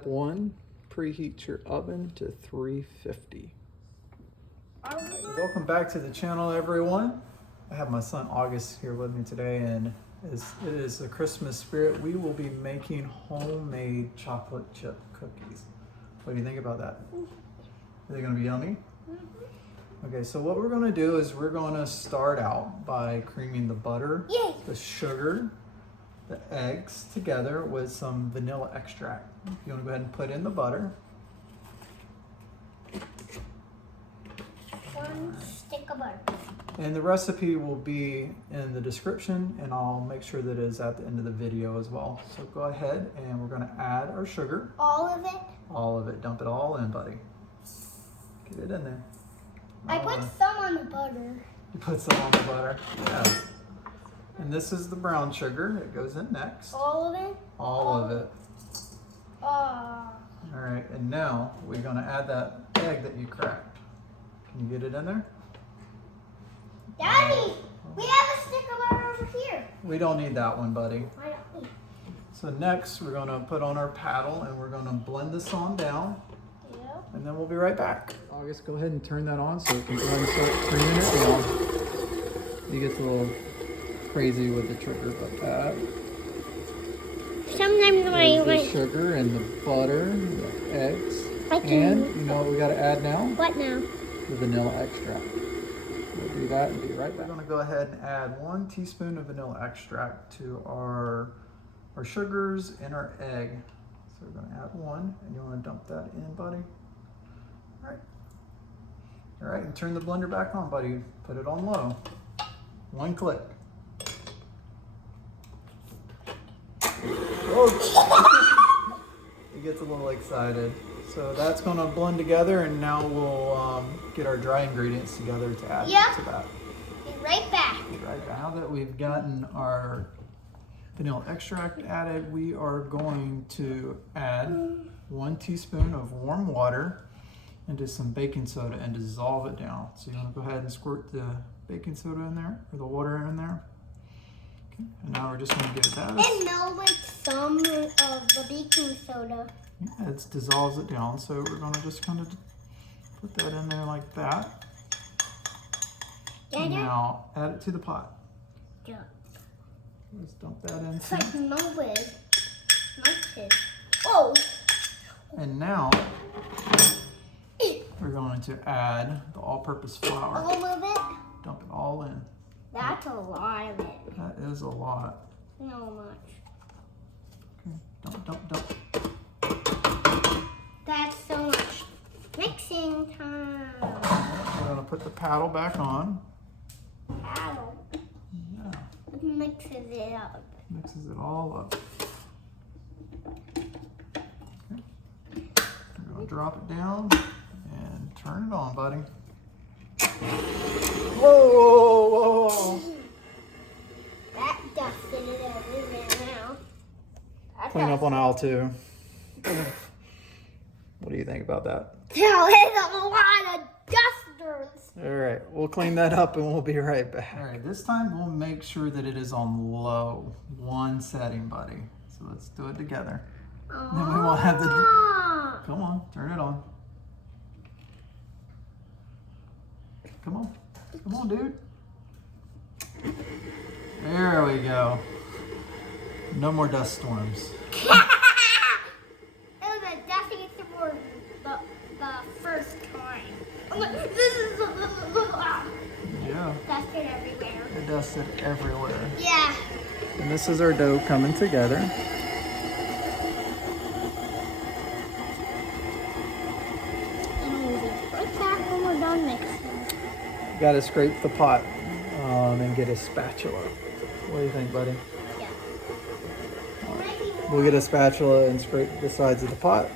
Step 1, preheat your oven to 350. Welcome back to the channel, everyone. I have my son August here with me today, and as it is the Christmas spirit, we will be making homemade chocolate chip cookies. What do you think about that? Are they going to be yummy? Okay, so what we're going to do is we're going to start out by creaming the butter, the sugar, the eggs together with some vanilla extract. You want to go ahead and put in the butter. 1 stick of butter. And the recipe will be in the description, and I'll make sure that it is at the end of the video as well. So go ahead, and we're going to add our sugar. All of it? All of it. Dump it all in, buddy. Get it in there. I put some on the butter. You put some on the butter? Yeah. And this is the brown sugar. It goes in next. All of it? All of it. Oh. All right, and now we're going to add that egg that you cracked. Can you get it in there? Daddy, we have a stick of butter over here. We don't need that one, buddy. I don't need. So next, we're going to put on our paddle, and we're going to blend this on down. Yep. And then we'll be right back. August, go ahead and turn that on so it can go ahead and start creaming it down. You get a little crazy with the trigger, but that. Sometimes There's the sugar and the butter, and the eggs. And you know what we got to add now? What now? The vanilla extract. We'll do that and be right back. We're going to go ahead and add 1 teaspoon of vanilla extract to our sugars and our egg. So we're going to add 1, and you want to dump that in, buddy. All right. All right, and turn the blender back on, buddy. Put it on low. 1 click. Oh, he gets a little excited. So that's going to blend together, and now we'll get our dry ingredients together to add to that. Be right back. Be right back. Now that we've gotten our vanilla extract added, we are going to add 1 teaspoon of warm water into some baking soda and dissolve it down. So you want to go ahead and squirt the baking soda in there, or the water in there. Okay. And now we're just going to get that. And melt like some of the baking soda. Yeah, it dissolves it down. So we're going to just kind of put that in there like that. And now add it to the pot. Yeah. Let's dump that in. It's like melted. Oh! And now we're going to add the all-purpose flour. All of it? Dump it all in. That's a lot of it. That is a lot. No much. Okay, dump. That's so much mixing time. We're going to put the paddle back on. Paddle. Yeah. It mixes it up. Mixes it all up. Okay. We're going to drop it down and turn it on, buddy. Whoa! That dusted it everywhere now. Clean up on aisle 2. What do you think about that? That is a lot of dusters. All right, we'll clean that up and we'll be right back. All right, this time we'll make sure that it is on low, 1 setting, buddy. So let's do it together. Then we won't have the. Come on, turn it on. Come on, dude. There we go. No more dust storms. It was a dusting for the first time. I'm like, this is Yeah. dusted everywhere. It dusted everywhere. Yeah. And this is our dough coming together. And we'll be right back when we're done mixing. Got to scrape the pot and get a spatula. What do you think, buddy? Yeah. We'll get a spatula and scrape the sides of the pot.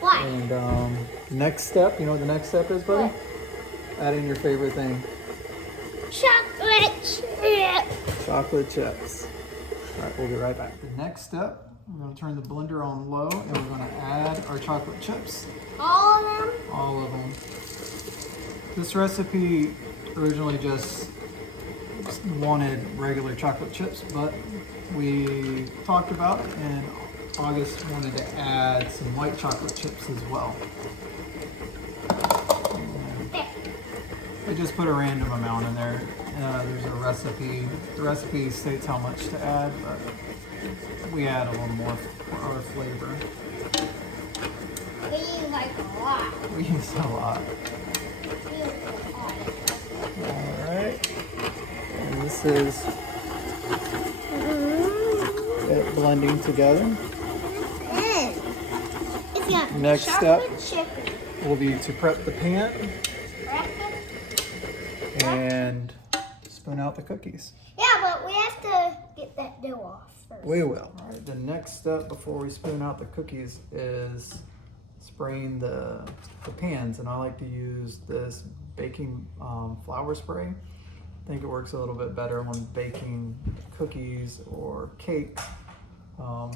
Why? And next step, you know what the next step is, buddy? What? Adding your favorite thing. Chocolate chips. Chocolate chips. All right, we'll be right back. The next step, we're going to turn the blender on low, and we're going to add our chocolate chips. All of them? All of them. This recipe originally just wanted regular chocolate chips, but we talked about it, and August wanted to add some white chocolate chips as well. I just put a random amount in there. There's a recipe. The recipe states how much to add, but we add a little more for our flavor. We use like a lot. We use a lot. We use a lot. Alright. And this is it blending together. It's got Next step chocolate chip. will be to prep the pan and spoon out the cookies. Yeah, but we have to get that dough off first. We will. All right, the next step before we spoon out the cookies is spraying the pans, and I like to use this baking flour spray. I think it works a little bit better when baking cookies or cakes. I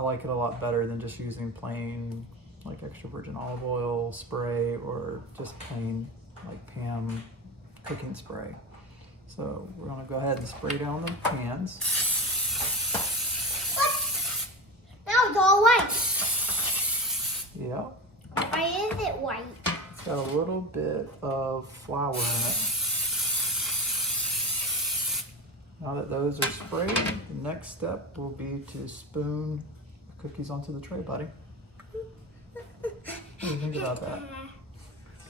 like it a lot better than just using plain like extra virgin olive oil spray or just plain like Pam cooking spray. So we're gonna go ahead and spray down the pans. What? Now it's all white. Yep. Why is it white? It's got a little bit of flour in it. Now that those are sprayed, the next step will be to spoon the cookies onto the tray, buddy. What do you think about that?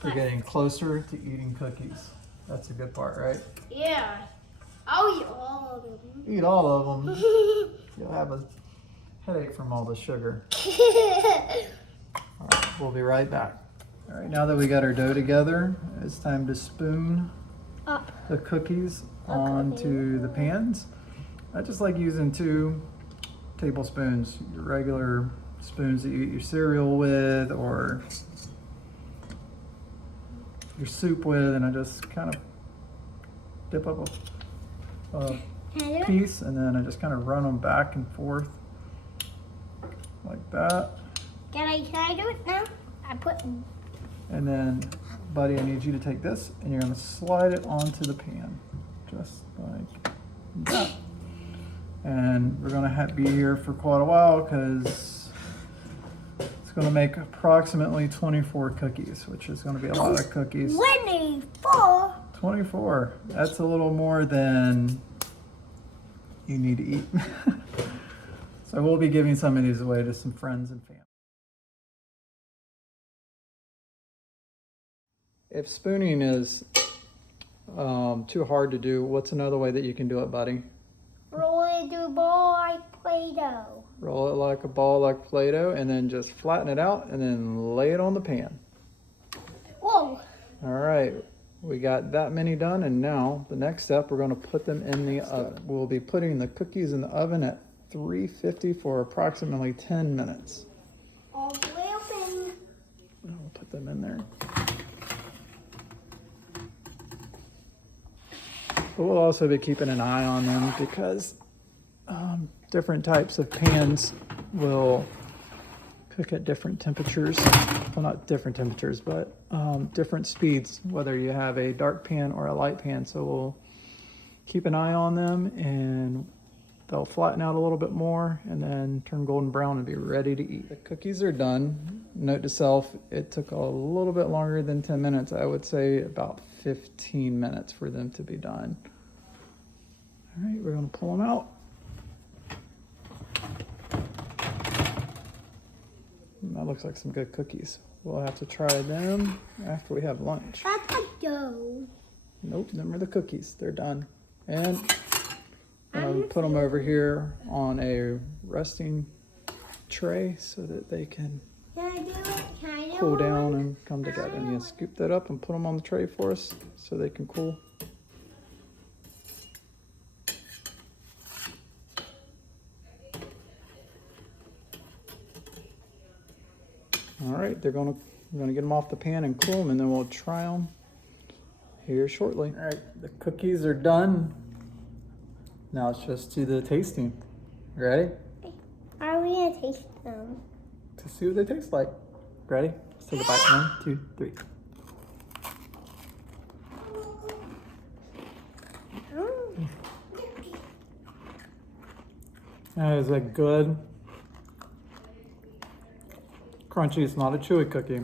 We're getting closer to eating cookies. That's a good part, right? Yeah. I'll eat all of them. Eat all of them. You'll have a headache from all the sugar. All right, we'll be right back. All right, now that we got our dough together, it's time to spoon Up. the cookies onto the pans. I just like using 2 tablespoons, your regular spoons that you eat your cereal with or your soup with, and I just kind of dip up a piece and then I just kind of run them back and forth like that. Can I do it now? I put. And then, buddy, I need you to take this and you're gonna slide it onto the pan, just like that. And we're gonna be here for quite a while because it's gonna make approximately 24 cookies, which is gonna be a lot of cookies. 24? 24, that's a little more than you need to eat. So we'll be giving some of these away to some friends and family. If spooning is too hard to do, what's another way that you can do it, buddy? Roll it into a ball like Play-Doh. Roll it like a ball like Play-Doh and then just flatten it out and then lay it on the pan. Whoa. All right, we got that many done, and now the next step, we're gonna put them in the oven. We'll be putting the cookies in the oven at 350 for approximately 10 minutes. All the way open. We'll put them in there. But we'll also be keeping an eye on them because different types of pans will cook at different temperatures. Well, not different temperatures, but different speeds, whether you have a dark pan or a light pan. So we'll keep an eye on them and they'll flatten out a little bit more and then turn golden brown and be ready to eat. The cookies are done. Note to self, it took a little bit longer than 10 minutes. I would say about 15 minutes for them to be done. All right, we're gonna pull them out. That looks like some good cookies. We'll have to try them after we have lunch. That's a dough. Nope, them are the cookies. They're done. And I'm gonna put them over here on a resting tray so that they can Can I do it? Can I do cool it? down and come together. And you scoop that up and put them on the tray for us so they can cool. All right, we're gonna get them off the pan and cool them, and then we'll try them here shortly. All right, the cookies are done. Now it's just to the tasting. Ready? Are we gonna taste them? To see what they taste like. Ready? Let's take a bite. 1, 2, 3. That is a good Crunchy, it's not a chewy cookie.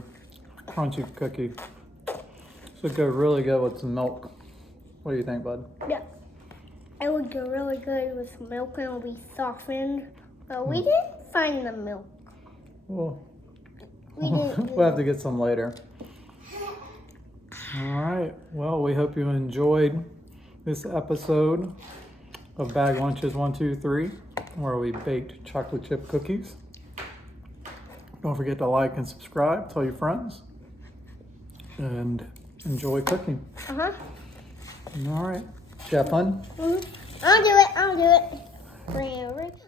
Crunchy cookie. Should go really good with some milk. What do you think, bud? Yeah. It would go really good with milk and it will be softened. But we didn't find the milk. Well, We didn't. we'll have to get some later. All right. Well, we hope you enjoyed this episode of Bag Lunches 1, 2, 3, where we baked chocolate chip cookies. Don't forget to like and subscribe. Tell your friends. And enjoy cooking. Uh-huh. All right. Did you have fun? Mm-hmm. I'll do it.